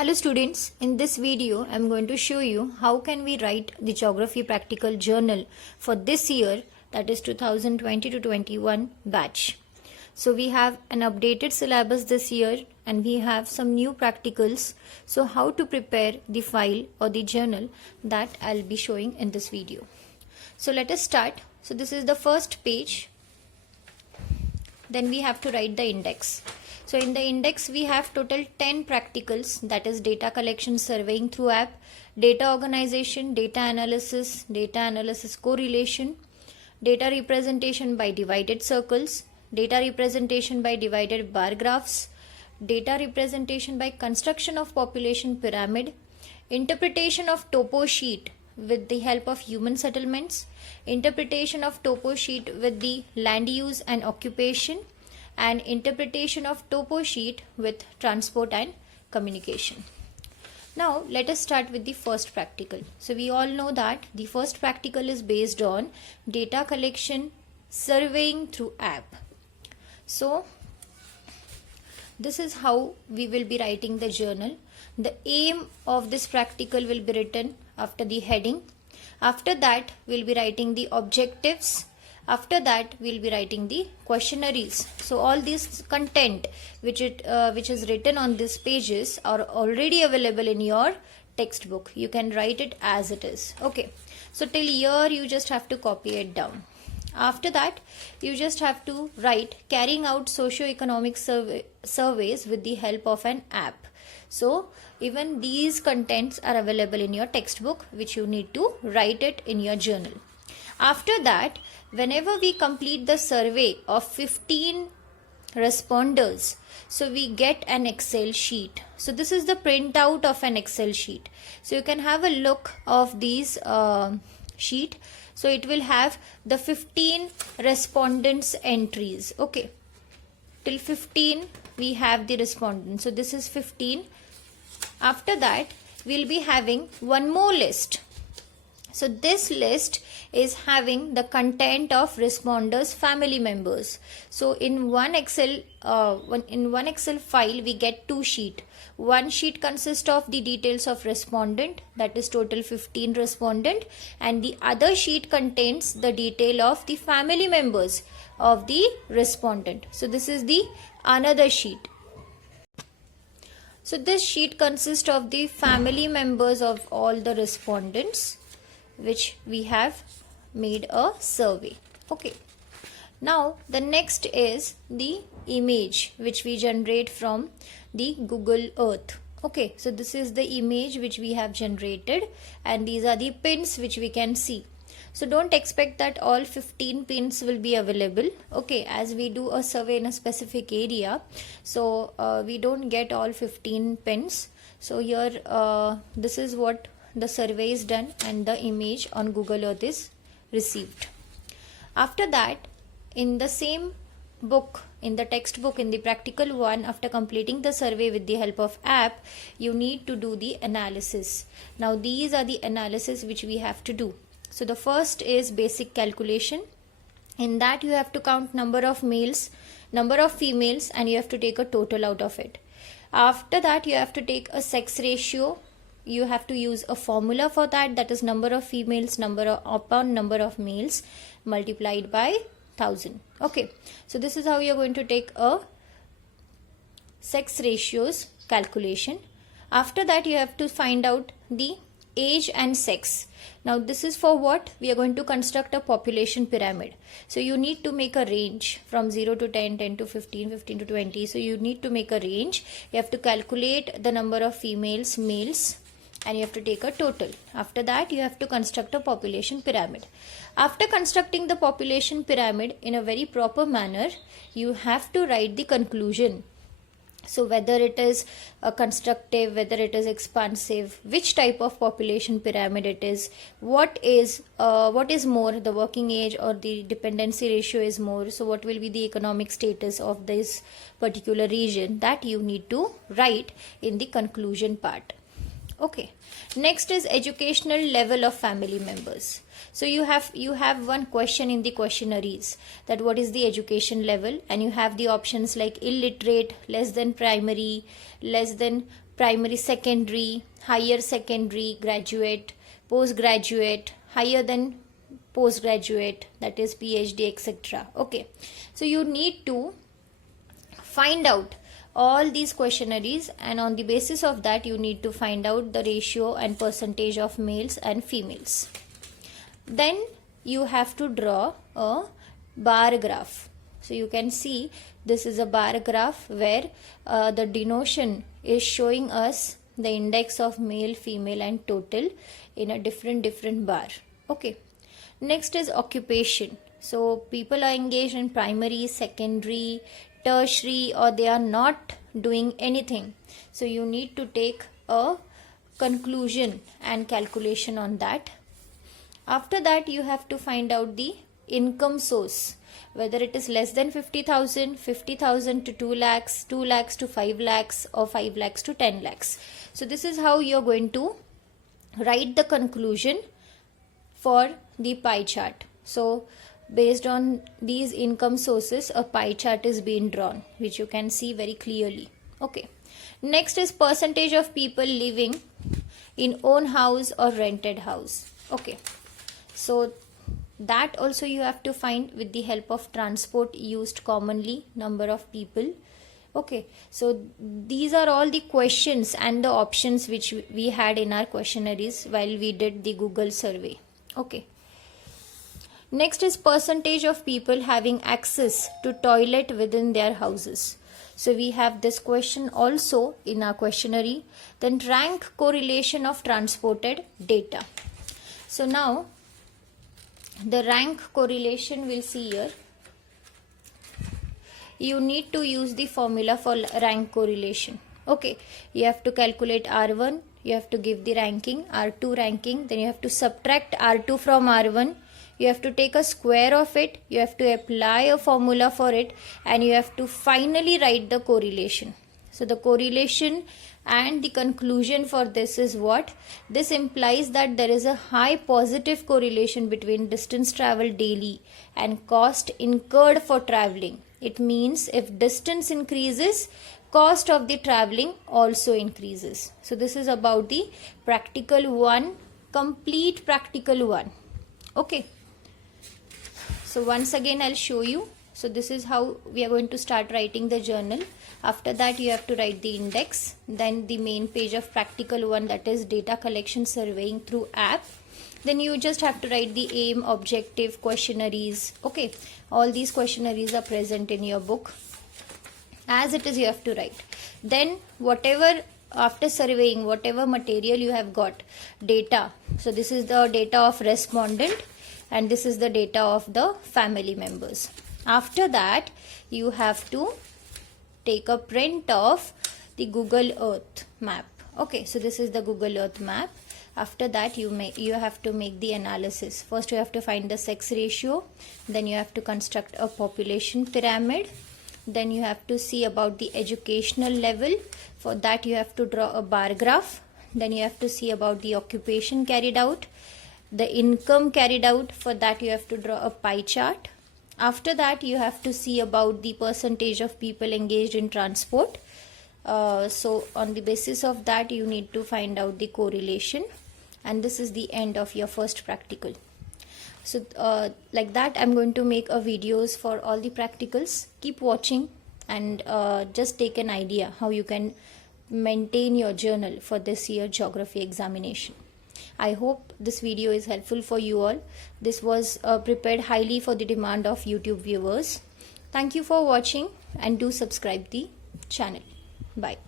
Hello students, in this video I am going to show you how can we write the geography practical journal for this year, that is 2020 to 21 batch. So we have an updated syllabus this year and we have some new practicals. So how to prepare the file or the journal, that I'll be showing in this video. So let us start. So this is the first page. Then we have to write the index. So in the index we have total 10 practicals, that is data collection surveying through app, data organization, data analysis correlation, data representation by divided circles, data representation by divided bar graphs, data representation by construction of population pyramid, interpretation of topo sheet with the help of human settlements, interpretation of topo sheet with the land use and occupation, and interpretation of topo sheet with transport and communication. Now let us start with the first practical. So we all know that the first practical is based on data collection surveying through app. So this is how we will be writing the journal. The aim of this practical will be written after the heading. After that we'll be writing the objectives. After that we'll be writing the questionnaires. So all this content which is written on these pages are already available in your textbook. You can write it as it is. Okay. So till here you just have to copy it down. After that you just have to write carrying out socio-economic surveys with the help of an app. So even these contents are available in your textbook, which you need to write it in your journal. After that, whenever we complete the survey of 15 responders, so we get an Excel sheet. So this is the printout of an Excel sheet. So you can have a look of these sheet. So it will have the 15 respondents entries. Okay. Till 15 we have the respondents. So this is 15. After that we'll be having one more list. So this list is having the content of responders' family members. So in one Excel file we get two sheets. One sheet consists of the details of respondent, that is total 15 respondent, and the other sheet contains the detail of the family members of the respondent. So this is the another sheet. So this sheet consists of the family members of all the respondents which we have made a survey. Okay. Now the next is the image which we generate from the Google Earth. Okay, so this is the image which we have generated and these are the pins which we can see. So don't expect that all 15 pins will be available. Okay, as we do a survey in a specific area, so we don't get all 15 pins. So here this is what the survey is done and the image on Google Earth is received. After that, in the same book, in the textbook, in the practical one, after completing the survey with the help of app, you need to do the analysis. Now these are the analysis which we have to do. So the first is basic calculation. In that you have to count number of males, number of females, and you have to take a total out of it. After that you have to take a sex ratio. You have to use a formula for that, that is number of females upon number of males multiplied by 1000. Okay, so this is how you are going to take a sex ratios calculation. After that you have to find out the age and sex. Now this is for what? We are going to construct a population pyramid. So you need to make a range from 0 to 10, 10 to 15, 15 to 20. So you need to make a range. You have to calculate the number of females, males, and you have to take a total. After that you have to construct a population pyramid. After constructing the population pyramid in a very proper manner, you have to write the conclusion. So whether it is constructive, whether it is expansive, which type of population pyramid it is, what is more, the working age or the dependency ratio is more, so what will be the economic status of this particular region, that you need to write in the conclusion part. Okay. Next is educational level of family members. So you have one question in the questionnaires, that what is the education level, and you have the options like illiterate, less than primary, secondary, higher secondary, graduate, postgraduate, higher than postgraduate, that is PhD, etc. Okay. So you need to find out all these questionnaires, and on the basis of that you need to find out the ratio and percentage of males and females. Then you have to draw a bar graph. So you can see this is a bar graph where the denotation is showing us the index of male, female and total in a different bar. Okay. Next is occupation. So people are engaged in primary, secondary, tertiary, or they are not doing anything. So you need to take a conclusion and calculation on that. After that you have to find out the income source, whether it is less than 50,000, 50,000 to 2 lakhs, 2 lakhs to 5 lakhs, or 5 lakhs to 10 lakhs. So this is how you are going to write the conclusion for the pie chart. So based on these income sources, a pie chart is being drawn, which you can see very clearly. Okay. Next is percentage of people living in own house or rented house. Okay. So that also you have to find with the help of transport used commonly, number of people. Okay. So these are all the questions and the options which we had in our questionnaires while we did the Google survey. Okay. Next is percentage of people having access to toilet within their houses. So we have this question also in our questionnaire. Then rank correlation of transported data. So now the rank correlation we'll see here. You need to use the formula for rank correlation. Okay, you have to calculate R1, you have to give the ranking, R2 ranking, then you have to subtract R2 from R1. You have to take a square of it, you have to apply a formula for it, and you have to finally write the correlation. So the correlation and the conclusion for this is what? This implies that there is a high positive correlation between distance traveled daily and cost incurred for traveling. It means if distance increases, cost of the traveling also increases. So this is about the practical one, complete practical one. Okay. So once again I'll show you. So this is how we are going to start writing the journal. After that you have to write the index, then the main page of practical one, that is data collection surveying through app. Then you just have to write the aim, objective, questionnaires. Okay, all these questionnaires are present in your book. As it is you have to write. Then whatever after surveying, whatever material you have got, data. So this is the data of respondent and this is the data of the family members. After that you have to take a print of the Google Earth map. Okay, so this is the Google Earth map. After that you have to make the analysis. First you have to find the sex ratio, then you have to construct a population pyramid, then you have to see about the educational level. For that you have to draw a bar graph, then you have to see about the occupation carried out, the income carried out. For that you have to draw a pie chart. After that you have to see about the percentage of people engaged in transport. So on the basis of that you need to find out the correlation, and this is the end of your first practical. So like that I'm going to make a videos for all the practicals. Keep watching and just take an idea how you can maintain your journal for this year geography examination. I hope this video is helpful for you all. This was prepared highly for the demand of YouTube viewers. Thank you for watching and do subscribe the channel. Bye.